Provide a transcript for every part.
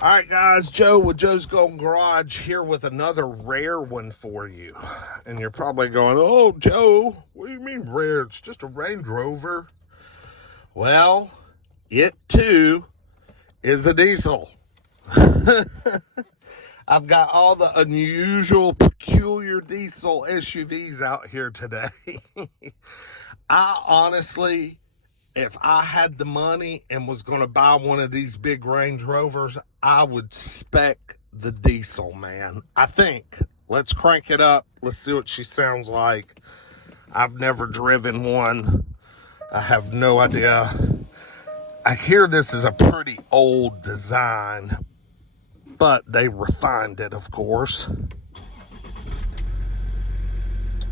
All right, guys, Joe with Joe's Golden Garage here with another rare one for you. And you're probably going, oh, Joe, what do you mean rare? It's just a Range Rover. Well, it too is a diesel. I've got all the unusual, peculiar diesel SUVs out here today. I honestly, if I had the money and was going to buy one of these big Range Rovers, I would spec the diesel, man. I think. Let's crank it up. Let's see what she sounds like. I've never driven one. I have no idea. I hear this is a pretty old design, but they refined it, of course.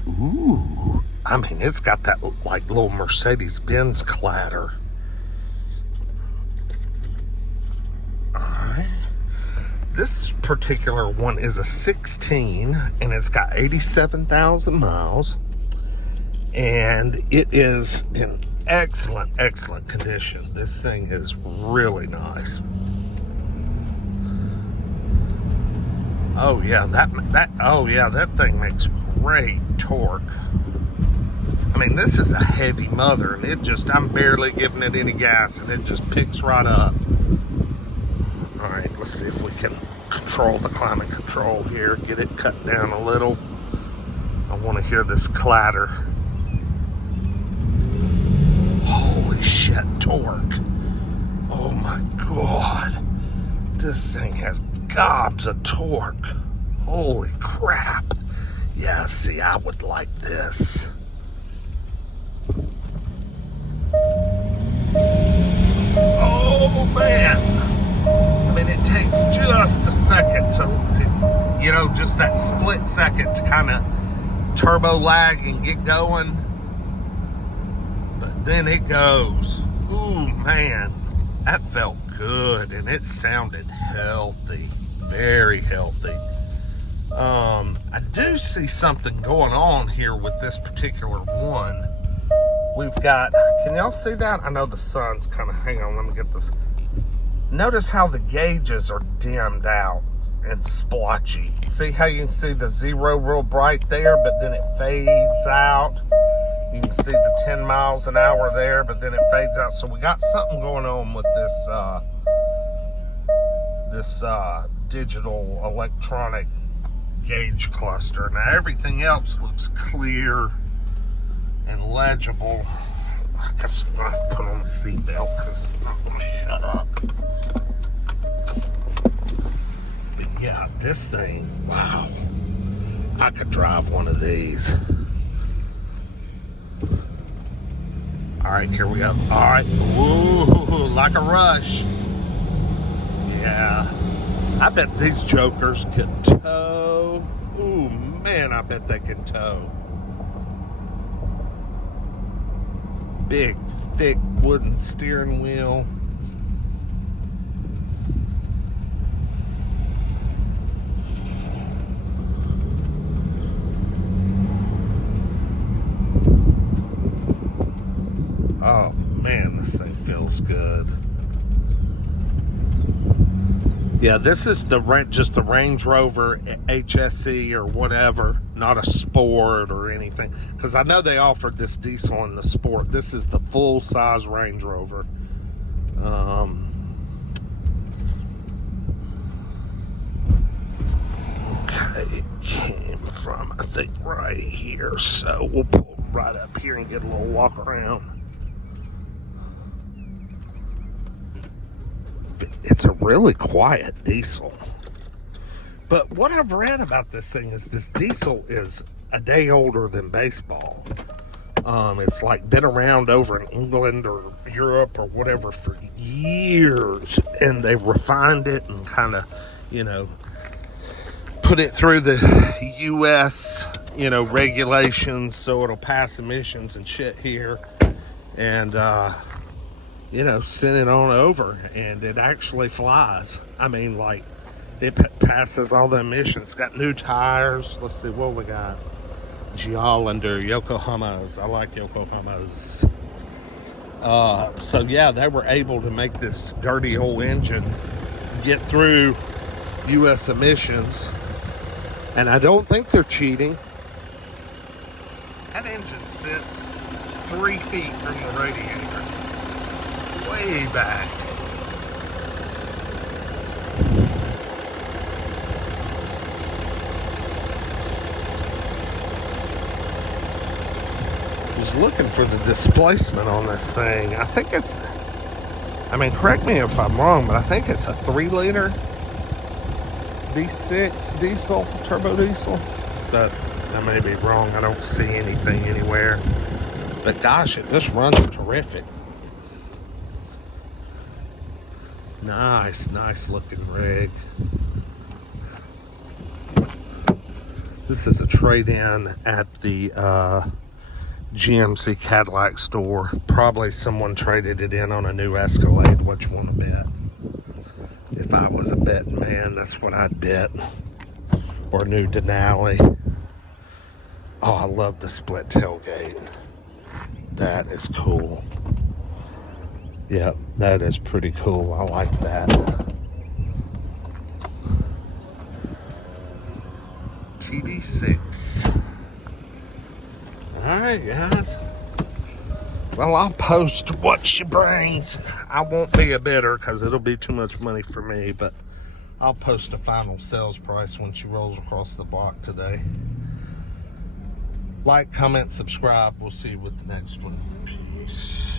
Ooh. I mean, it's got that like little Mercedes-Benz clatter. All right. This particular one is a 16, and it's got 87,000 miles. And it is in excellent, excellent condition. This thing is really nice. Oh yeah, that thing makes great torque. I mean, this is a heavy mother, and I'm barely giving it any gas, and it just picks right up. All right, let's see if we can control the climate control here, get it cut down a little. I want to hear this clatter. Holy shit, torque. Oh my God. This thing has gobs of torque. Holy crap. Yeah, see, I would like this. Oh man, I mean, it takes just a second to you know, just that split second to kind of turbo lag and get going, but then it goes. Ooh man, that felt good, and it sounded healthy, very healthy. I do see something going on here with this particular one. We've got, can y'all see that? I know the sun's kind of, hang on, let me get this. Notice how the gauges are dimmed out and splotchy. See how you can see the 0 real bright there, but then it fades out. You can see the 10 miles an hour there, but then it fades out. So we got something going on with this digital electronic gauge cluster. Now everything else looks clear and legible. I guess I'm gonna have to put on the seatbelt because it's not gonna shut up. But yeah, this thing, wow. I could drive one of these. All right, here we go. All right, ooh, like a rush. Yeah, I bet these jokers could tow. Ooh, man, I bet they can tow. Big, thick wooden steering wheel. Oh man, this thing feels good. Yeah, this is just the Range Rover HSE or whatever, not a Sport or anything. Because I know they offered this diesel in the Sport. This is the full-size Range Rover. Okay, it came from, I think, right here. So we'll pull right up here and get a little walk around. It's a really quiet diesel. But what I've read about this thing is this diesel is a day older than baseball. It's like been around over in England or Europe or whatever for years, and they refined it and kind of, you know, put it through the US, you know, regulations so it'll pass emissions and shit here, and you know, send it on over, and it actually flies. I mean, like, it passes all the emissions. Got new tires. Let's see what we got. Geolander, Yokohamas. I like Yokohamas. So yeah, they were able to make this dirty old engine get through U.S. emissions. And I don't think they're cheating. That engine sits 3 feet from the radiator. Way back. I was looking for the displacement on this thing. I think it's, I mean, correct me if I'm wrong, but I think it's a 3-liter V6 diesel, turbo diesel. But I may be wrong. I don't see anything anywhere. But gosh, it just runs terrific. Nice looking rig. This is a trade-in at the GMC Cadillac store. Probably someone traded it in on a new Escalade. What you want to bet? If I was a betting man, that's what I'd bet. Or a new Denali. Oh, I love the split tailgate. That is cool. Yep, that is pretty cool. I like that. TD6. Alright, guys. Well, I'll post what she brings. I won't be a bidder because it'll be too much money for me, but I'll post a final sales price when she rolls across the block today. Like, comment, subscribe. We'll see you with the next one. Peace.